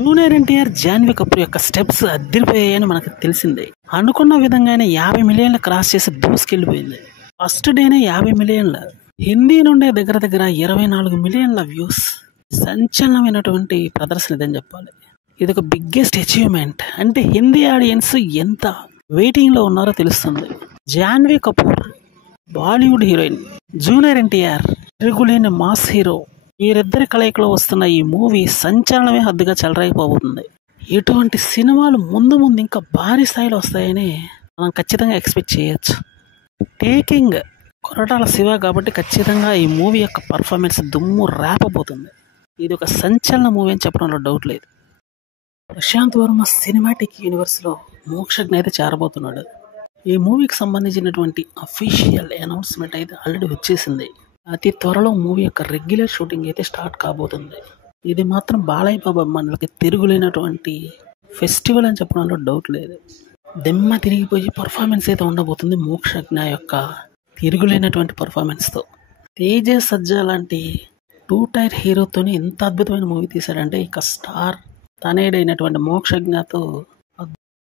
Junior NTR, Janhvi Kapoor యొక్క steps అదిరిపోయాయని మనకు తెలిసిందే. అనుకున్న విధంగానే 50 మిలియన్లు క్రాస్ చేసి దూసుకెళ్లిపోయింది. ఫస్ట్ డేనే 50 మిలియన్ల. హిందీ నుండే దగ్గర దగ్గర 24 మిలియన్ల వ్యూస్. సంచలనమైనటువంటి ప్రదర్శన ఇదని చెప్పాలి. ఇది ఒక బిగ్గెస్ట్ అచీవ్మెంట్. అంటే హిందీ ఆడియన్స్ ఎంత వెయిటింగ్ లో ఉన్నారో తెలుస్తుంది. జాన్వీ కపూర్ బాలీవుడ్ హీరోయిన్, జూనియర్ ఎన్టీఆర్ తిరుగులేని మాస్ హీరో. వీరిద్దరి కలయికలో వస్తున్న ఈ మూవీ సంచలనమే హద్దుగా చెలరైపోతుంది. ఇటువంటి సినిమాలు ముందు ముందు ఇంకా భారీ స్థాయిలో వస్తాయని మనం ఖచ్చితంగా ఎక్స్పెక్ట్ చేయొచ్చు. టేకింగ్ కొరటాల శివ కాబట్టి ఖచ్చితంగా ఈ మూవీ యొక్క పర్ఫార్మెన్స్ దుమ్ము రేపబోతుంది. ఇది ఒక సంచలన మూవీ అని చెప్పడంలో డౌట్ లేదు. ప్రశాంత్ వర్మ సినిమాటిక్ యూనివర్స్లో మోక్షజ్ఞ అయితే చేరబోతున్నాడు. ఈ మూవీకి సంబంధించినటువంటి అఫీషియల్ అనౌన్స్మెంట్ అయితే ఆల్రెడీ వచ్చేసింది. అతి త్వరలో మూవీ యొక్క రెగ్యులర్ షూటింగ్ అయితే స్టార్ట్ కాబోతుంది. ఇది మాత్రం బాలయ్య బాబు మనకి తిరుగులేనటువంటి ఫెస్టివల్ అని చెప్పడంలో డౌట్ లేదు. దెమ్మ తిరిగిపోయి పర్ఫార్మెన్స్ అయితే ఉండబోతుంది మోక్షజ్ఞ యొక్క తిరుగులేనటువంటి పర్ఫార్మెన్స్తో. తేజ సజ్జా లాంటి 2 టైర్ హీరోతోని ఎంత అద్భుతమైన మూవీ తీశాడంటే ఇక స్టార్ తనేడైనటువంటి మోక్షజ్ఞతో